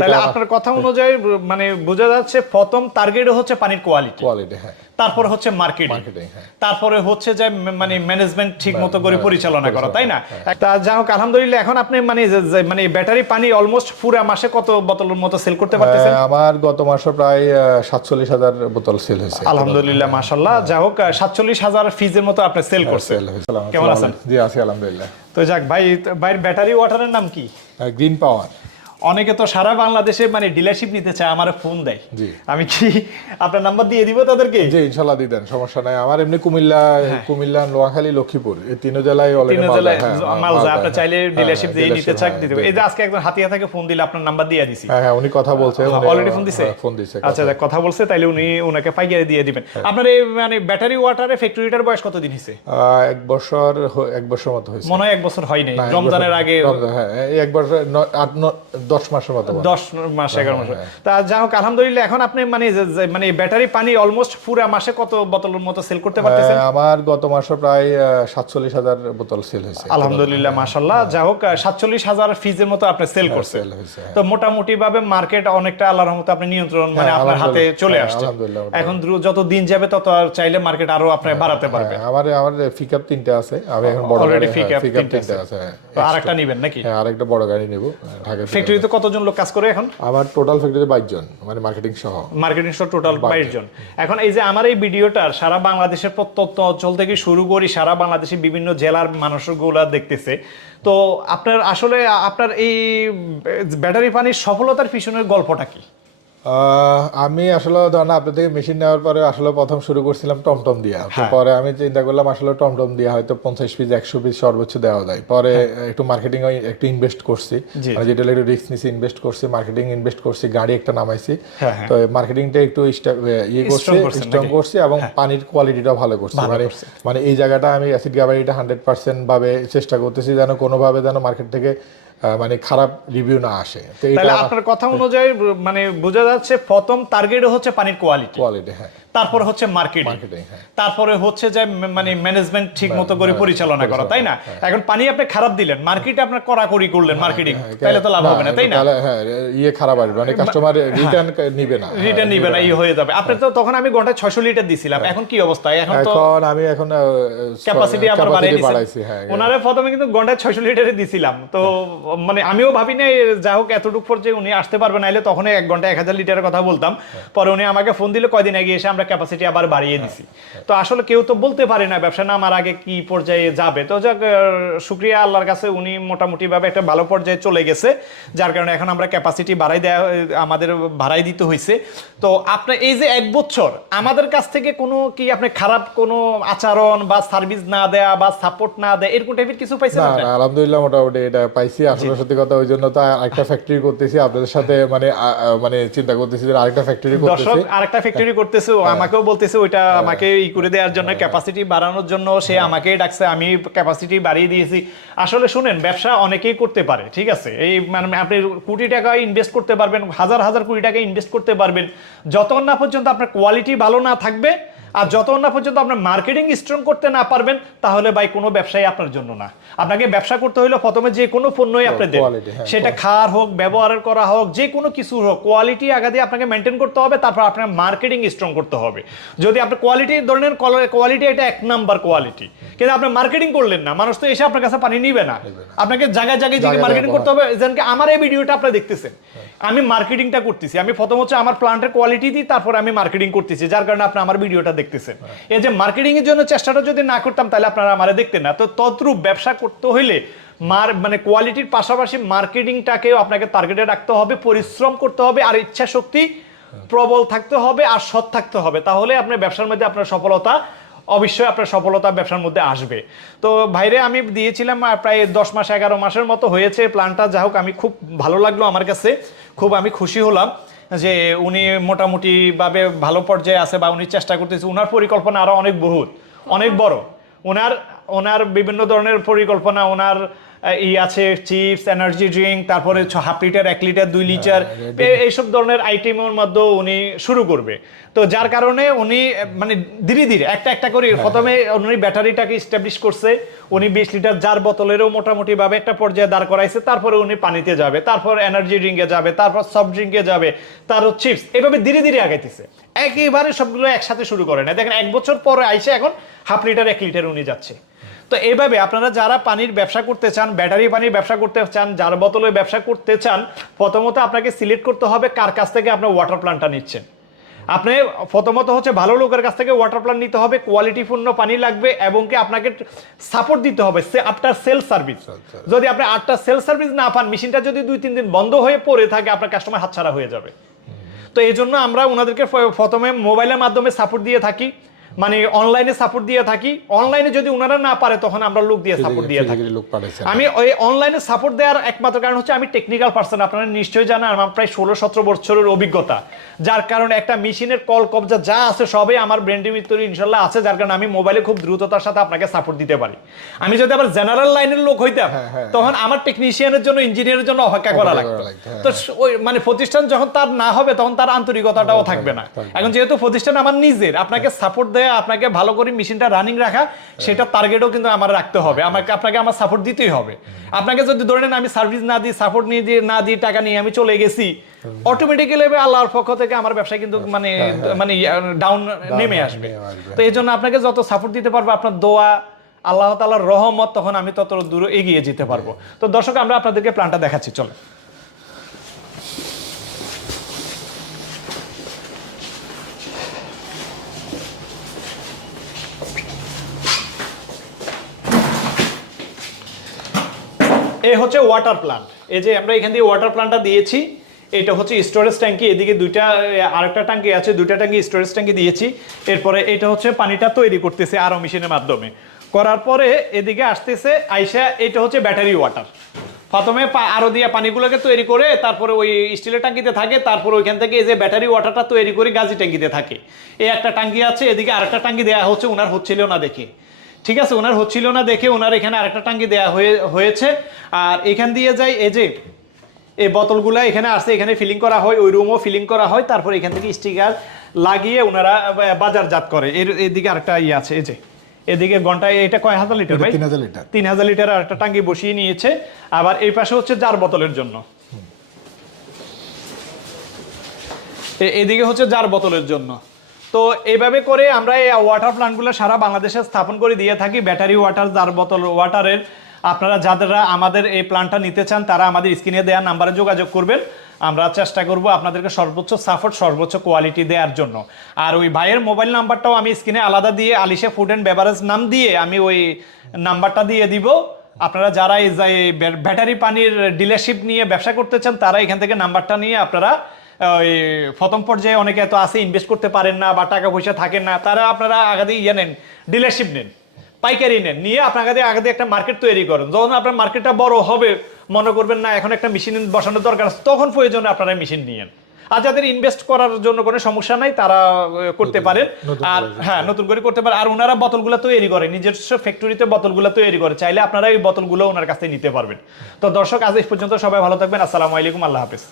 তাহলে আপনার কথা অনুযায়ী মানে বোঝা যাচ্ছে প্রথম টার্গেট হচ্ছে পানির কোয়ালিটি কোয়ালিটি হ্যাঁ। তারপর হচ্ছে মার্কেটিং হ্যাঁ। তারপরে হচ্ছে যে মানে ম্যানেজমেন্ট ঠিক মতো করে পরিচালনা করা তাই না? তা যা হোক আলহামদুলিল্লাহ এখন আপনি মানে মানে ব্যাটারি পানি অলমোস্ট পুরো মাসে কত বোতলের মতো সেল করতে পারতেছেন? আহ, আমার গত মাসে প্রায় সাতচল্লিশ হাজার বোতল সেল হয়েছে। আলহামদুলিল্লাহ মাশাল্লাহ যা হোক সাতচল্লিশ হাজার ফিজের মতো আপনি সেল করছেন। কেমন আছেন? জি আছি আলহামদুলিল্লাহ। তো যাক ভাই ভাইয়ের ব্যাটারি ওয়াটারের নাম কি? গ্রিন পাওয়ার অনেকে তো সারা বাংলাদেশে মানে ডিলারশিপ নিতে চায় আমার ফোন দেয়। আমি কি আপনার নাম্বার দিয়ে দিব তাদেরকে? জি ইনশাল্লাহ দিতেন সমস্যা নাই। আমার এমনি কুমিল্লা কুমিল্লা নোয়াখালী লক্ষ্মীপুর এই তিন জেলায় হ্যাঁ। তিন অলরেডি জেলায় হ্যাঁ, মাল যায়। আপনি চাইলে ডিলারশিপ দিয়ে নিতে চাক দিতে এই যে আজকে একজন হাতিয়া থেকে ফোন দিলে আপনার নাম্বার দিয়ে দিছি। হ্যাঁ হ্যাঁ উনি কথা বলছে অলরেডি ফোন দিছে? হ্যাঁ, ফোন দিছে আচ্ছা দেখ, কথা বলছে তাইলে উনি ওনাকে পাইকারি দিয়ে দিবেন। হ্যাঁ। আপনার এই মানে ব্যাটারি ওয়াটারে ফ্যাক্টরিটার বয়স কতদিন হয়েছে? আহ, এক বছর এক বছর মতো হয়েছে। মনে হয় এক বছর হয় নাই। রমজানের আগে হ্যাঁ এক বছর আট দশ মাসের মতো দশ মাস এগারো মাস। হ্যাঁ, তা যা হোক আলহামদুলিল্লাহ এখন আপনি মানে মানে ব্যাটারি পানি অলমোস্ট পুরো মাসে কত বোতলের মতো সেল করতে পারতেছেন? আমার গত মাসে প্রায় সাতচল্লিশ হাজার বোতল সেল হয়েছে। আলহামদুলিল্লাহ যা হোক সাতচল্লিশ হাজার ফিজের মতো আপনি সেল করছেন। হ্যাঁ। তো মোটামুটি ভাবে মার্কেট অনেকটা আল্লাহর রহমতে আপনি নিয়ন্ত্রণ মানে হ্যাঁ, আপনার হাতে চলে হ্যাঁ, আসছে। এখন যত দিন যাবে তত আর চাইলে মার্কেট আরও আপনি বাড়াতে পারবেন। হ্যাঁ, আমার আমার পিকআপ তিনটে আছে। আমি এখন বড় পিকআপ তিনটে আছে। হ্যাঁ। আরেকটা নিবেন নাকি? হ্যাঁ আরেকটা বড় গাড়ি নেব ঢাকা ফ্যাক্টরিতে কতজন লোক কাজ করে এখন? আমার টোটাল ফ্যাক্টরিতে বাইশ জন মানে মার্কেটিং সহ। মার্কেটিং সহ টোটাল বাইশ জন। এখন এই যে আমার এই ভিডিওটার সারা বাংলাদেশের প্রত্যন্ত অঞ্চল থেকে শুরু করি সারা বাংলাদেশের বিভিন্ন জেলার মানুষগুলা দেখতেছে। তো আপনার আসলে আপনার এই ব্যাটারি পানির সফলতার পিছনের গল্পটা কি? আমি আসলে ধরেন আপনার থেকে মেশিন নেওয়ার পরে আসলে প্রথম শুরু করছিলাম টমটম দিয়া হ্যাঁ। পরে আমি চিন্তা করলাম আসলে টমটম দিয়া হয়তো পঞ্চাশ পিস একশো পিস সর্বোচ্চ দেওয়া যায় পরে একটু মার্কেটিং একটু ইনভেস্ট করছি হ্যাঁ। যেটা একটু রিস্ক নিছি ইনভেস্ট করছি মার্কেটিং ইনভেস্ট করছি গাড়ি একটা নামাইছি হ্যাঁ, হ্যাঁ। তো মার্কেটিংটা একটু ইয়ে করছি স্ট্রং হ্যাঁ। করছি এবং পানির কোয়ালিটিটাও ভালো করছি মানে মানে এই জায়গাটা আমি অ্যাসিড গাবারিটা হান্ড্রেড পার্সেন্ট ভাবে চেষ্টা করতেছি যেন কোনোভাবে যেন মার্কেট থেকে মানে খারাপ রিভিউ না আসে। তাহলে আপনার কথা অনুযায়ী মানে বোঝা যাচ্ছে প্রথম টার্গেট হচ্ছে পানির কোয়ালিটি কোয়ালিটি হ্যাঁ। তারপর হচ্ছে মার্কেটিং হ্যাঁ। তারপরে হচ্ছে যে মানে ম্যানেজমেন্ট ঠিক মতো করে পরিচালনা করা তাই না? এখন পানি আপনি খারাপ দিলেন মার্কেটে আপনার কড়াকড়ি করলেন মার্কেটিং তাহলে তো লাভ হবে না তাই না? হ্যাঁ ইয়ে খারাপ আসবে মানে কাস্টমার রিটার্ন নিবে না। রিটার্ন নিবে না ই হয়ে যাবে। আপনি তো তখন আমি ঘন্টায় ছয়শো লিটার দিছিলাম এখন কি অবস্থা? এখন তো এখন আমি এখন ক্যাপাসিটি আবার বাড়াই বাড়াইছি হ্যাঁ ওনারে প্রথমে কিন্তু ঘন্টায় ছয়শো লিটারে দিছিলাম। তো মানে আমিও ভাবি নাই যা হোক এতটুকু পর্যায়ে উনি আসতে পারবে নাইলে তখন এক ঘণ্টা এক হাজার লিটারের কথা বলতাম। পরে উনি আমাকে ফোন দিলে কয়দিন আগে এসে আমরা ক্যাপাসিটি আবার বাড়িয়ে দিছি। তো আসলে কেউ তো বলতে পারে না ব্যবসা না আমার আগে কি পর্যায়ে যাবে। তো যাক আহ, শুক্রিয়া আল্লাহর কাছে উনি মোটামুটি ভাবে একটা ভালো পর্যায়ে চলে গেছে যার কারণে এখন আমরা ক্যাপাসিটি বাড়াই দেওয়া আমাদের বাড়াই দিতে হয়েছে তো আপনার এই যে এক বছর আমাদের কাছ থেকে কোনো কি আপনি খারাপ কোনো আচরণ বা সার্ভিস না দেয়া বা সাপোর্ট না দেয়া এরকম টাইপের কিছু পাইছেন না আলহামদুলিল্লাহ মোটামুটি এটা পাইছি। আসলে সত্যি কথা ওই জন্য তো আরেকটা ফ্যাক্টরি করতেছি। আপনাদের সাথে মানে মানে চিন্তা করতেছি যে আরেকটা ফ্যাক্টরি করতেছি। হ্যাঁ। আরেকটা ফ্যাক্টরি করতেছে আমাকেও বলতেছে ওইটা আমাকে ই করে দেওয়ার জন্য ক্যাপাসিটি বাড়ানোর জন্য সে আমাকে আমাকেই ডাকছে, আমি ক্যাপাসিটি বাড়িয়ে দিয়েছি। আসলে শুনেন, ব্যবসা অনেকেই করতে পারে, ঠিক আছে? এই মানে আপনি কোটি টাকা ইনভেস্ট করতে পারবেন, হাজার হাজার কোটি টাকা ইনভেস্ট করতে পারবেন। যতক্ষণ না পর্যন্ত আপনার কোয়ালিটি ভালো না থাকবে আর যতক্ষণ না পর্যন্ত আপনার মার্কেটিং স্ট্রং করতে না পারবেন তাহলে ভাই কোনো ব্যবসায়ী আপনার জন্য না। আপনাকে ব্যবসা করতে হলে প্রথমে যে কোনো পণ্যই আপনি দেন হ্যাঁ, সেটা খাওয়ার হোক ব্যবহার করা হোক যে কোনো কিছু হোক কোয়ালিটি আগে দিয়ে আপনাকে মেনটেন করতে হবে তারপর আপনার মার্কেটিং স্ট্রং করতে হবে। যদি আপনি কোয়ালিটি ধরনের কোয়ালিটি এটা এক নাম্বার কোয়ালিটি কিন্তু আপনি মার্কেটিং করলেন না মানুষ তো এসে আপনার কাছে পানি নিবে না। আপনাকে জায়গায় জায়গায় যে জায়গায় মার্কেটিং করতে হবে কি আমার এই ভিডিওটা আপনি দেখতেছেন। আমি মার্কেটিংটা করতেছি। আমি প্রথম হচ্ছে আমার প্লান্টের কোয়ালিটি দিই তারপর আমি মার্কেটিং করতেছি যার কারণে আপনি আমার ভিডিওটা দেখতেছেন। এই যে মার্কেটিং এর জন্য চেষ্টাটা যদি না করতাম, তাহলে আপনারা আমারে দেখতেন না। তো তদ্রূপ ব্যবসা করতে হইলে মার মানে কোয়ালিটির পাশাপাশি মার্কেটিংটাকেও আপনাকে টার্গেটে রাখতে হবে, পরিশ্রম করতে হবে, আর ইচ্ছা শক্তি প্রবল থাকতে হবে, আর সৎ থাকতে হবে। তাহলে আপনার ব্যবসার মধ্যে আপনার সফলতা, অবশ্যই আপনার সফলতা ব্যবসার মধ্যে আসবে। তো ভাইরে, আমি দিয়েছিলাম প্রায় দশ মাস, এগারো মাসের মতো হয়েছে। প্ল্যানটা যা হোক, আমি খুব ভালো লাগল আমার কাছে। খুব আমি খুশি হলাম। যে উনি মোটামুটি ভাবে ভালো পর্যায়ে আছে বা উনি চেষ্টা করতেছে, উনার পরিকল্পনা আরও অনেক বহুত, অনেক বড়। ওনার ওনার বিভিন্ন ধরনের পরিকল্পনা ওনার ই আছে চিপস এনার্জি ড্রিঙ্ক তারপরে ছ- হাফ লিটার এক লিটার দুই লিটার এইসব ধরনের আইটেমের মধ্যে উনি শুরু করবে। তো যার কারণে উনি মানে ধীরে ধীরে একটা একটা করে প্রথমে উনি ব্যাটারিটাকে স্টাবলিশ করছে উনি বিশ লিটার যার বোতলেরও মোটামুটি ভাবে একটা পর্যায়ে দাঁড় করাইছে তারপরে উনি পানিতে যাবে তারপর এনার্জি ড্রিঙ্কে যাবে তারপর সফট ড্রিঙ্কে যাবে তারও চিপস এভাবে ধীরে ধীরে আগাইতেছে। একেবারে সবগুলো একসাথে শুরু করে না দেখেন এক বছর পরে আইসে এখন হাফ লিটার এক লিটার উনি যাচ্ছে। তো এইভাবে আপনারা যারা পানির ব্যবসা করতে চান ব্যাটারি পানির ব্যবসা করতে চান যার বোতলে ব্যবসা করতে চান প্রথমত আপনাকে সিলেক্ট করতে হবে কার কাছ থেকে আপনার ওয়াটার প্ল্যান্টটা নিচ্ছেন। আপনি প্রথমত হচ্ছে ভালো লোকের কাছ থেকে ওয়াটার প্ল্যান্ট নিতে হবে কোয়ালিটিপূর্ণ পানি লাগবে এবং কি আপনাকে সাপোর্ট দিতে হবে সে আফটার সেল সার্ভিস যদি আপনি আটটা সেল সার্ভিস না পান মেশিনটা যদি দুই তিন দিন বন্ধ হয়ে পড়ে থাকে আপনার কাস্টমার হাতছাড়া হয়ে যাবে। তো এই জন্য আমরা ওনাদেরকে প্রথমে মোবাইলের মাধ্যমে সাপোর্ট দিয়ে থাকি। মানে অনলাইনে সাপোর্ট দিয়ে থাকি। অনলাইনে যদি ওনারা না পারে তখন আমরা লোক দিয়ে সাপোর্ট দিয়ে থাকি। লোক আমি ওই অনলাইনে সাপোর্ট দেওয়ার একমাত্র কারণ হচ্ছে আমি টেকনিক্যাল পার্সন আপনারা নিশ্চয়ই জানেন আমার প্রায় ষোলো সতেরো বছরের অভিজ্ঞতা। যার কারণে একটা মেশিনের কল কবজা যা আছে সবই আমার ব্র্যান্ডের ভিতরে ইনশাল্লাহ আছে যার কারণে আমি মোবাইলে খুব দ্রুততার সাথে আপনাকে সাপোর্ট দিতে পারি। আমি যদি আবার জেনারেল লাইনের লোক হইতাম তখন আমার টেকনিশিয়ানের জন্য ইঞ্জিনিয়ারের জন্য অপেক্ষা করা লাগতো। হ্যাঁ। তো ওই মানে প্রতিষ্ঠান যখন তার না হবে তখন তার আন্তরিকতাটাও থাকবে না। এখন যেহেতু প্রতিষ্ঠান আমার নিজের আপনাকে সাপোর্ট দেয় আপনাকে ভালো করে মেশিনটা রানিং রাখা সেটা টার্গেটও কিন্তু আমার রাখতে হবে। আমাকে আপনাকে আমার সাপোর্ট দিতেই হবে। আপনাকে যদি ধরে নেন আমি সার্ভিস না দিই সাপোর্ট নিয়ে দিয়ে না দিই টাকা নিয়ে আমি চলে গেছি অটোমেটিক্যালি আল্লাহর পক্ষ থেকে আমার ব্যবসা কিন্তু মানে মানে ডাউন নেমে আসবে। তো এই জন্য আপনাকে যত সাপোর্ট দিতে পারব আপনার দোয়া আল্লাহ তাআলার রহমত তখন আমি তত দূর এগিয়ে যেতে পারব। তো দর্শক আমরা আপনাদেরকে প্ল্যানটা দেখাচ্ছি চলো এই হচ্ছে ওয়াটার প্লান্ট এই যে আমরা এখান দিয়ে ওয়াটার প্লান্টটা দিয়েছি, এটা হচ্ছে স্টোরেজ ট্যাঙ্কি এদিকে দুইটা, আরেকটা ট্যাঙ্কি আছে, দুইটা ট্যাঙ্কি স্টোরেজ ট্যাঙ্কি দিয়েছি। এরপরে এটা হচ্ছে পানিটা তৈরি করতেছে আরও মেশিনের মাধ্যমে। করার পরে এদিকে আসতেছে, আইসা এটা হচ্ছে ব্যাটারি ওয়াটার প্রথমে পা- আরও দিয়ে পানিগুলোকে তৈরি করে, তারপরে ওই স্টিলের ট্যাঙ্কিতে থাকে, তারপরে ওইখান থেকে এই যে ব্যাটারি ওয়াটারটা তৈরি করে গাজি ট্যাঙ্কিতে থাকে। এই একটা ট্যাঙ্কি আছে, এদিকে আরেকটা ট্যাঙ্কি দেওয়া হচ্ছে ওনার হচ্ছিল না দেখে। ঠিক আছে ওনার হচ্ছিল না দেখে ওনার এখানে আরেকটা টাঙ্কি দেওয়া হয়ে হয়েছে। আর এখান দিয়ে যাই এই যে এই বোতলগুলো এখানে আসছে এখানে ফিলিং করা হয় ওই রুমও ফিলিং করা হয় তারপর এখান থেকে স্টিকার লাগিয়ে ওনারা বাজারজাত করে। এর এদিকে আরেকটা ইয়ে আছে এই যে এদিকে ঘন্টায় এটা কয় হাজার লিটার ভাই? তিন হাজার লিটার। তিন হাজার লিটার আর একটা টাঙ্কি বসিয়ে নিয়েছে। আবার এই পাশে হচ্ছে জার বোতলের জন্য। এদিকে হচ্ছে জার বোতলের জন্য। তো এইভাবে করে আমরা এই ওয়াটার প্ল্যান্টগুলো সারা বাংলাদেশে স্থাপন করে দিয়ে থাকি। ব্যাটারি ওয়াটার জার বোতল ওয়াটারের আপনারা যারা আমাদের এই প্ল্যানটা নিতে চান, তারা আমাদের স্ক্রিনে দেওয়া নাম্বারে যোগাযোগ করবেন। আমরা চেষ্টা করব আপনাদেরকে সর্বোচ্চ সাপোর্ট সর্বোচ্চ কোয়ালিটি দেওয়ার জন্য। আর ওই ভাইয়ের মোবাইল নাম্বারটাও আমি স্ক্রিনে আলাদা দিয়ে, আলিশা ফুড অ্যান্ড বেভারেজ নাম দিয়ে আমি ওই নাম্বারটা দিয়ে দিব। আপনারা যারা এই ব্যাটারি পানির ডিলারশিপ নিয়ে ব্যবসা করতে চান, তারা এখান থেকে নাম্বারটা নিয়ে আপনারা ওই প্রথম পর্যায়ে অনেকে এত আছে ইনভেস্ট করতে পারেন না বা টাকা পয়সা থাকেন না তারা আপনারা আগাদি ইয়ে নেন ডিলারশিপ নেন পাইকারি নেন নিয়ে আপনার আগে আগে একটা মার্কেট তৈরি করেন। যখন আপনার মার্কেটটা বড় হবে মনে করবেন না এখন একটা মেশিন বসানোর দরকার আছে তখন প্রয়োজনে আপনারা মেশিন নিয়েন আর যাদের ইনভেস্ট করার জন্য কোনো সমস্যা নাই তারা করতে পারেন। আর হ্যাঁ নতুন করে করতে পারে আর ওনারা বোতলগুলো তৈরি করে নিজস্ব ফ্যাক্টরিতে বোতলগুলো তৈরি করে চাইলে আপনারা এই বোতলগুলো ওনার কাছ থেকে নিতে পারবেন। তো দর্শক আজ এই পর্যন্ত সবাই ভালো থাকবেন আসসালামু আলাইকুম আল্লাহ হাফেজ।